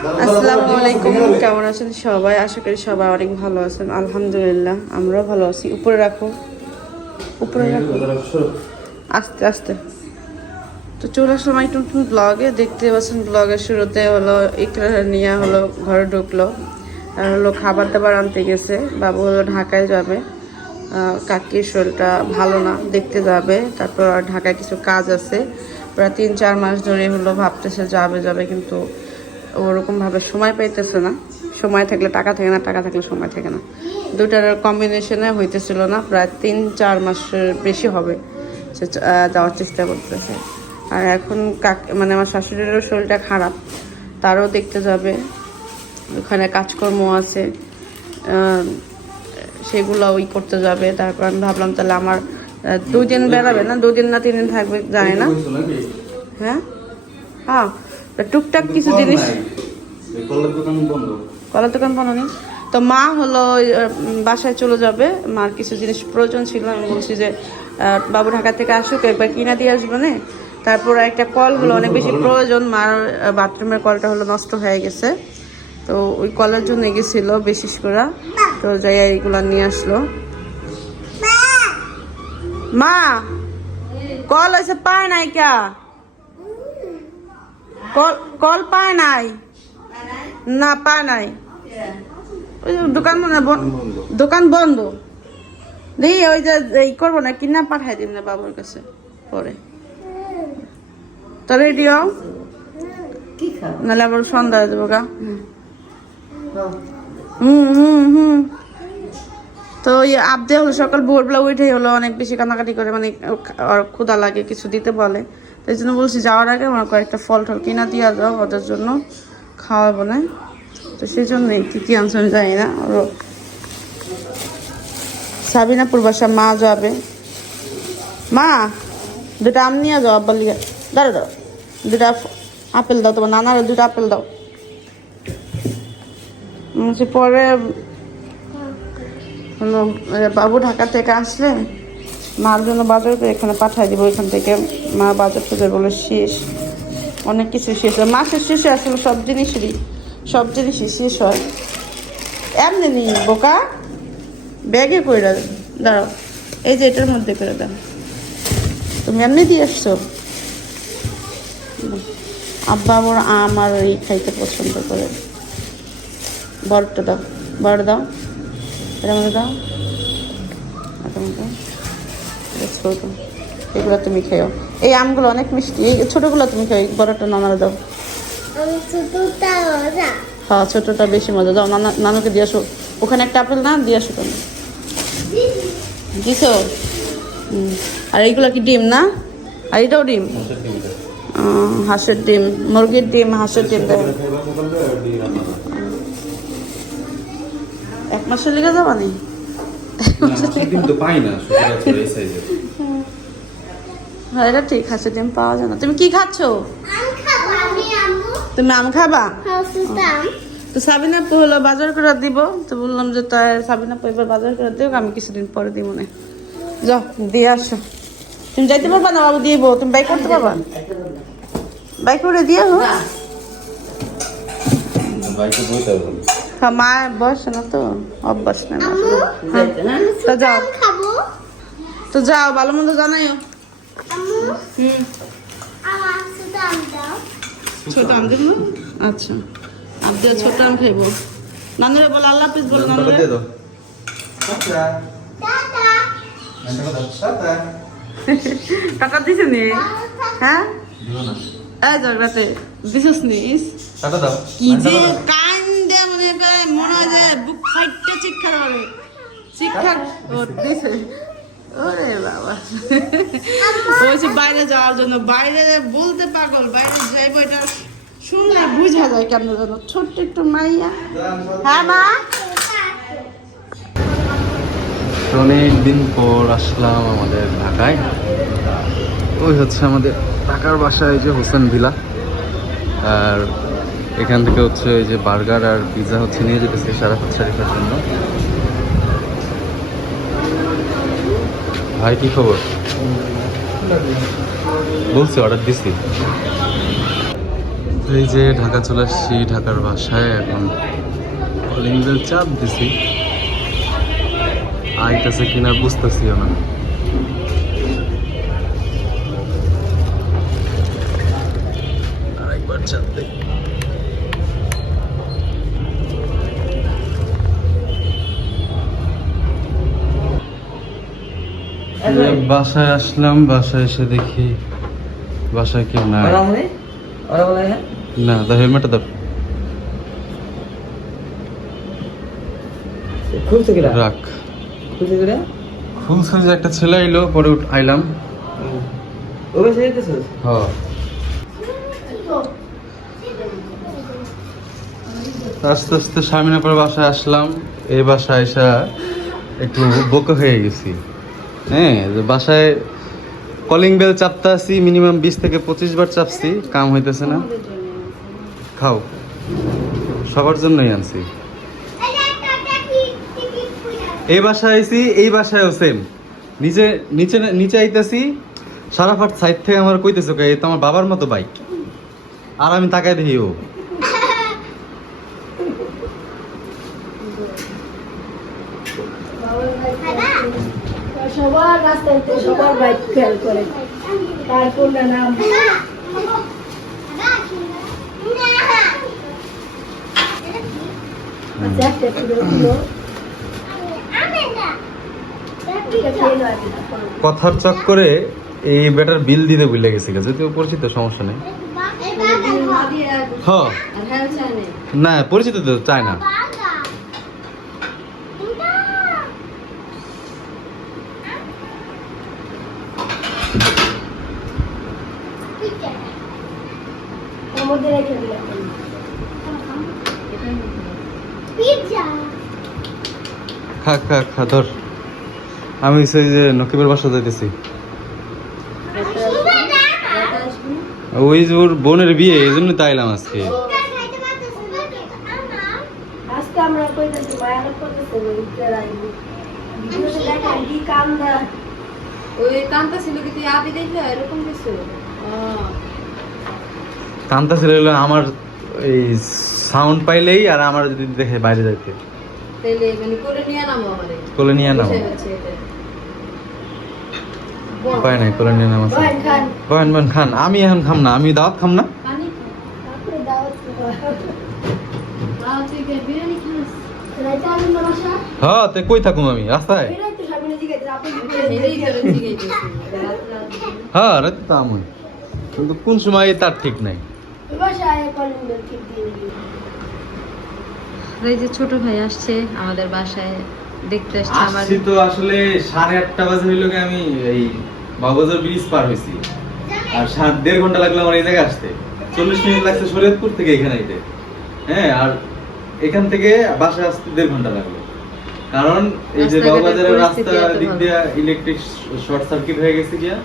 আসসালামু আলাইকুম, কেমন আছেন সবাই? আশা করি সবাই অনেক ভালো আছেন। আলহামদুলিল্লাহ আমরাও ভালো আছি। উপরে রাখো, উপরে রাখো, আস্তে আস্তে। তো চলে আসলাম একটু নতুন ব্লগে। দেখতে পাচ্ছেন ব্লগের শুরুতে হলো ইকরা নিয়া হলো ঘরে ঢুকলো, আর হলো খাবার দাবার আনতে গেছে। বাবু হলো ঢাকায় যাবে, কাকির শরীরটা ভালো না, দেখতে যাবে। তারপর ঢাকায় কিছু কাজ আছে, প্রায় 3-4 মাস ধরে হলো ভাবতেছে যাবে যাবে, কিন্তু ওরকমভাবে সময় পাইতেছে না। সময় থাকলে টাকা থাকে না, টাকা থাকলে সময় থাকে না, দুটার কম্বিনেশনে হইতেছিল না। প্রায় 3-4 মাসের বেশি হবে সে যাওয়ার চেষ্টা করতেছে। আর এখন মানে আমার শাশুড়িরও শরীরটা খারাপ, তারও দেখতে যাবে, ওখানে কাজকর্ম আছে, সেগুলো ওই করতে যাবে। তারপর আমি ভাবলাম তাহলে আমার 2 দিন বেড়াবে না, 2 দিন না 3 দিন থাকবে জানি না। হ্যাঁ হ্যাঁ, টুকটাক কিছু জিনিস। কলার দোকান বন্ধ নেই তো, মা হলো বাসায় চলে যাবে, মার কিছু জিনিস প্রয়োজন ছিল। আমি বলছি যে বাবু ঢাকা থেকে আসুক, একবার কিনা দিয়ে আসবে না। তারপর একটা কল হলো অনেক বেশি প্রয়োজন, মার বাথরুমের কলটা হলো নষ্ট হয়ে গেছে, তো ওই কলের জন্য গেছিল বিশেষ করে। তো যাই এইগুলো নিয়ে আসলো। মা কল হয়েছে, পায় নাই কা, কল পায় নাই, না পায় নাই, ওই দোকান দোকান বন্ধ। দেখি ওই যে এই করবো না, কিনা পাঠাই দিন না বাবুর কাছে পরে। তো রেডি হও, নাহলে আবার সন্ধ্যা হয়ে যাবো গা। তো ওই আবদে হলো সকাল ভোরবেলা উঠেই হলো অনেক বেশি কান্নাকাটি করে, মানে ক্ষুধা লাগে, কিছু দিতে বলে। তাই জন্য বলছি যাওয়ার আগে আমার কয়েকটা ফল টল কিনা দিয়ে দাও, ওদের জন্য খাওয়াবো না। তো সেই জন্যই কি আনছে আমি জানি না। ওর সাবিনাপুর বাসা মা যাবে। মা 2টা আম নিয়ে যাও, আব্বার লিগে। দাঁড়া দাও, 2টা আপেল দাও, তোমার নানার 2টা আপেল দাও। পরে বাবু ঢাকা থেকে আসলে মার জন্য বাজার করে এখানে পাঠাই দিব। এখান থেকে মা বাজার টাজার বলে শেষ, অনেক কিছু শেষ হয় মাসের শেষে। আসলে সব জিনিসই শেষ হয়। এমনি নেই বোকা, ব্যাগে করে দাঁড়াও, এই যে এটার মধ্যে করে দাও। তুমি এমনি দিয়ে আসছো? আব্বা আমার আম আর এই খাইতে পছন্দ করে। বড়টা দাও, বড় দাও, এটার মধ্যে দাও, এটার মধ্যে ছোট। এগুলো তুমি খেও, এই আমগুলো অনেক মিষ্টি, এই ছোটগুলো তুমি খেও, বড়টা নানার দাও। হ্যাঁ ছোটটা বেশি মজা, দাও নানুকে দিয়ে আসো। ওখানে একটা আপেল না দিয়ে আসো তুমি, দিছো। আর এইগুলো কি ডিম না? আর এটাও ডিম, হাঁসের ডিম, মুরগির ডিম, হাঁসের ডিম দেয়। 1 মাসের লেগে যাবা নি? হ্যাঁ এটা ঠিক, হাঁসের ডিম পাওয়া যায় না। তুমি কি খাচ্ছো? তুমি আম খাবা? তো সাবিনা হলো বাজার করে দিব, তো বললাম যে তাই সাবিনা এবার বাজার করে দিও, আমি কিছুদিন পরে দিব না। যাও দিয়ে আসো। তুমি যাইতে পারবা না? বাবু দিব, তুমি বাইক করতে পারবা? বাইক করে দিয়ে হ্যাঁ, মা বয়স না তো, অভ্যাস না। তো যাও, তো যাও, ভালো মন্দ জানাইও। ছোট আম দেব, আচ্ছা আপনি ছোট আম খাইবো। নানুরে বলো আল্লাহ হাফিজ, বলো নানুরে। টাকা দিছে নি? হ্যাঁ এই ঝগড়াতে দিছিস নি? কি যে কান্দে, মনে হয় যে বুক ফাইটটা চিৎকার করে, চিৎকার দিছে। ওরে বাবা, বলছি বাইরে যাওয়ার জন্য, বাইরে বলতে পাগল, বাইরে যাইবো, এটা শুনলে বুঝা যায় কেন জানো, ছোট্ট একটু মাইয়া। হ্যাঁ মা, অনেক দিন পর আসলাম আমাদের ঢাকায়। ওই হচ্ছে আমাদের ঢাকার বাসায়, যে হোসেন ভিলা। আর এখান থেকে হচ্ছে এই যে বার্গার আর পিৎজা হচ্ছে নিয়ে যেতেছে সারাফাত শরীফের জন্য। ভাই কি খবর? বলছি অর্ডার দিছি। এই যে ঢাকা চলে আসছি, ঢাকার বাসায় এখন কলিং বেল চাপ দিছি, আইতাছে কিনা বুঝতেছিও না। আরেকবার চাপ দিই। বাসায় আসলাম, বাসায় এসে দেখি বাসায় কেউ নাই। না, তো হেলমেটটা ধর। রাখ। ফুল সাইজ একটা ছেলে আইলো, পরে আইলাম। হ্যাঁ, আস্তে আস্তে স্বামীনাপুর বাসায় আসলাম। এই বাসায় এসে একটু বোকা হয়ে গেছি। হ্যাঁ, যে বাসায় কলিং বেল চাপতে আসি, মিনিমাম 20 থেকে 25 বার চাপছি, কাম হইতেছে না। খাও, সবার জন্যই আনছি। এই বাসায় আইছি, এই বাসায়ও সেম। নিচে নিচে নিচে আইতেছি, সারাফাট সাইড থেকে আমার কইতেছে এই তো আমার বাবার মতো বাইক। আর আমি তাকাই দেখি ও সবার রাস্তায় সবার বাইক খেয়াল করে, কার কোনটা নাম। কথার চক্করে এই বেটার বিল দিতে ভুলে গেছি, যদিও পরিচিত, সমস্যা নেই। হ্যাঁ, না পরিচিত তো চায় না। খা খা খা, ধর। আমি সেই যে নকিবের বাসা যাইতেছি, ওই যে ওর বোনের বিয়ে, এই জন্য তাইলাম আজকে। আমরা কইতেছি মায়ালা করতেছে ওই কান্তা ছিল কি তুই আবি দেখলে এরকম কিছু কান্তা ছিল আমার এই সাউন্ড পাইলেই, আর আমার যদি দেখে বাইরে যাইতে তাইলে মানে কোলে নিয়ে নামো আমারে, কোলে নিয়ে নামো। উপায় নাই, কোলে নিয়ে নামো। বয়ান বয়ান খান, আমি এখন খাম না, আমি দাওয়াত খাম না। হ্যাঁ, তে কই থাকুম আমি, রাস্তায়। হ্যাঁ, রাতে তো আমি, কিন্তু কোন সময় তার ঠিক নাই। এই যে ছোট ভাই আসছে আমাদের বাসায় দেখতে আসছে। আমার আসছি তো আসলে 8:30 বাজে হইলো কি, আমি এই বাবুবাজার ব্রিজ পার হইছি, আর 1.5 ঘন্টা লাগলো আমার এই জায়গায় আসতে। 40 মিনিট লাগছে শরীয়তপুর থেকে এখানে আইতে। হ্যাঁ, আর এখান থেকে বাসায় আসতে 1.5 ঘন্টা লাগলো, কারণ এই যে বাবুবাজারের রাস্তা দিক দিয়ে ইলেকট্রিক শর্ট সার্কিট হয়ে গেছে গিয়া,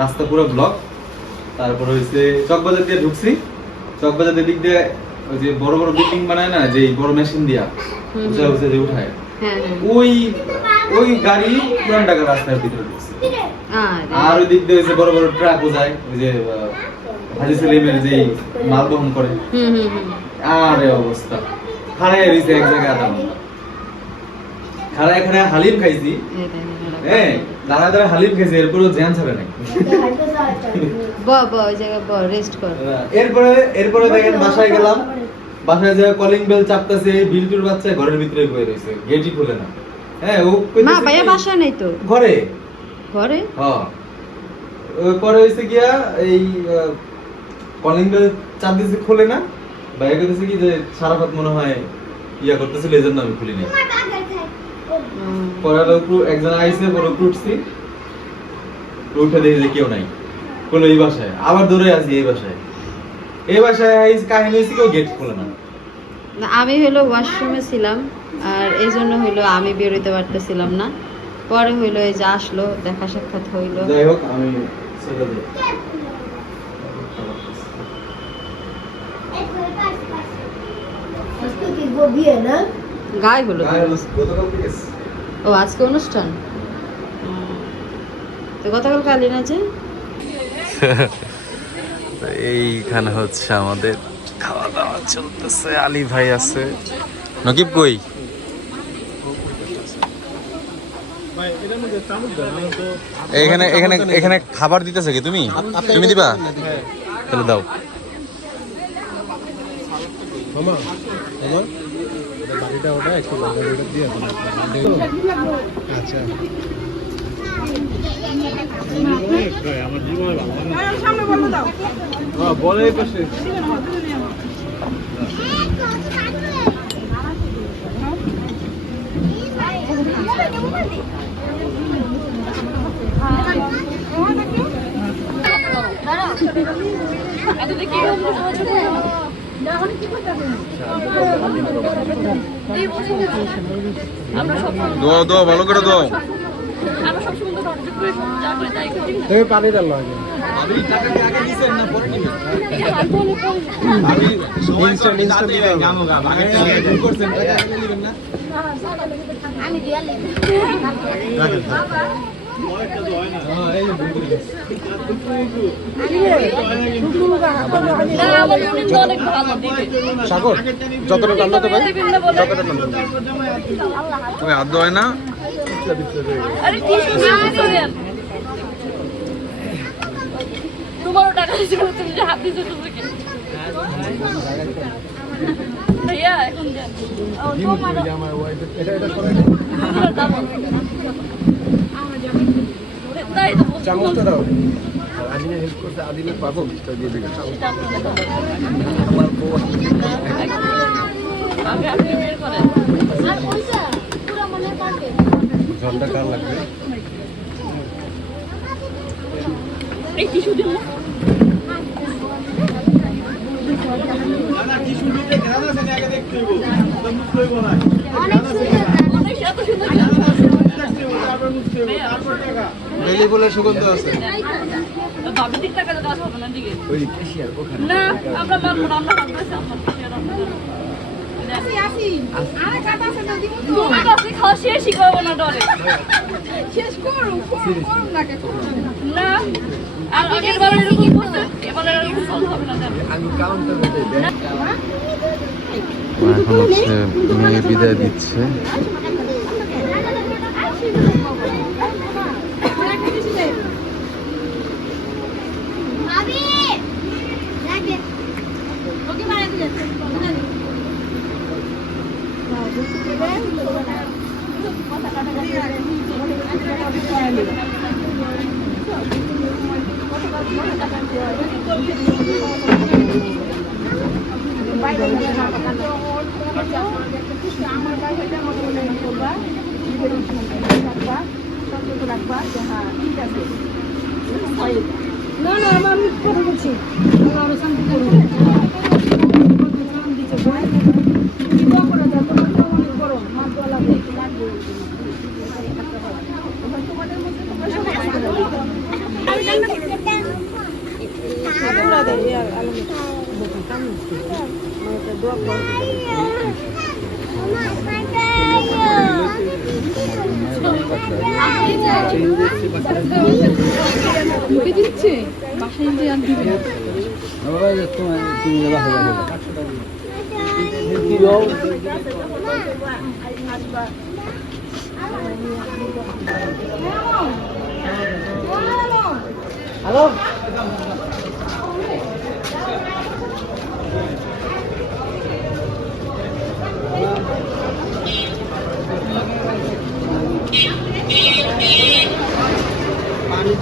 রাস্তা পুরো ব্লক। তারপর হইছে চকবাজার দিয়ে ঢুকছি, চকবাজার দিক দিয়ে ওই যে বড় বড় বিল্ডিং বানায় না, যে বড় মেশিন দিয়া উঁচা উঁচা যে উঠায়, ওই ওই গাড়ি পুরান ঢাকার রাস্তার ভিতরে ঢুকছে। আর ওই দিক দিয়ে হইছে বড় বড় ট্রাকও যায়, ওই যে হাজি সেলিমের যে মাল বহন করে। আরে অবস্থা, খাড়ায় রইছে এক জায়গায় আধা ঘন্টা। খাড়া এখানে হালিম খাইছি, হ্যাঁ দাঁড়া দাঁড়া হালিম খাইছি, এরপরও জ্যান ছাড়ে নাই। এরপরে দেখেন বাসায় গেলাম, বাসায় যে কলিং বেল চাপতেছে, বিলটুর বাচ্চা ঘরের ভিতরে বসে রয়েছে, গেটই খুলে না। হ্যাঁ, ও না ভাইয়া বাসা নেই তো, ঘরে ঘরে। হ্যাঁ, পরে হইছে গিয়া এই কলিং বেল চাপ দিতে খুলে না, ভাইয়া কইতেছে কি যে সারা রাত মনে হয় ইয়া করতেছিল, এজন্য আমি খুলি নাই। পরে একজন আইসে, পরে উঠছি, উঠে দেখি যে কেউ নাই, কোনো এই বাসায়। আবার দৌড়ে আসি এই বাসায়, এই বাসায় কাহিনী হয়েছে কেউ গেট খুলে না। আমি হলো ওয়াশরুমে ছিলাম, আর এই জন্য হইলো আমি বেরোতে পারতেছিলাম না। পরে হইলো এই যে আসলো, দেখা সাক্ষাৎ হইলো। যাই হোক, আমি চলে যাই। গায়ে হলো ও আজকে অনুষ্ঠান, তো গতকাল কালীন আছে। এইখানে হচ্ছে আমাদের খাওয়া দাওয়া চলতেছে। আলী ভাই আছে, নকিব কই? এখানে এখানে এখানে খাবার দিতেছে কি? তুমি তুমি দিবা? তাহলে দাও। দোয়া দোয়া ভালো করে দোয়া। তুমি পানি ডালো আগে। সাগর যতটা টান্না তো ভাই, যতটা টান্না। তুমি হাত দোয় না? তোমারও টাকা দিয়েছে, তুমি যে হাত দিয়েছো তোমাকে ভাইয়া এখন দেন। তাই তো চামচটা দাও। আদিনে হেল্প করতে, আদিনে পাবো দিয়ে দিবে। আগে আপনি বের করেন। ঝালটা কার লাগবে? এই টিস্যু দিন না। অনেক এত সুন্দর বেলি বলে সুগন্ধ আছে। ভাবি ঠিক টাকা কাজ হবে না দিকে ওই কেশিয়ার ওখানে। না আমরা মানবো না, আমরা হাত ধরেছি আমার তোমার কাছে খাওয়া শেষই করবো না ডরে। শেষ করো না। আর আগের বার এরকম করতে, এবার এরকম ফল হবে না। আমি কাউন্টারে দেই। এখন হচ্ছে মেয়ে বিদায় দিচ্ছে। না না আমার কথা বলছি আল্লাহ শান্তি করুন। দিচ্ছে বাসায় দিয়ে আর দিবে পানি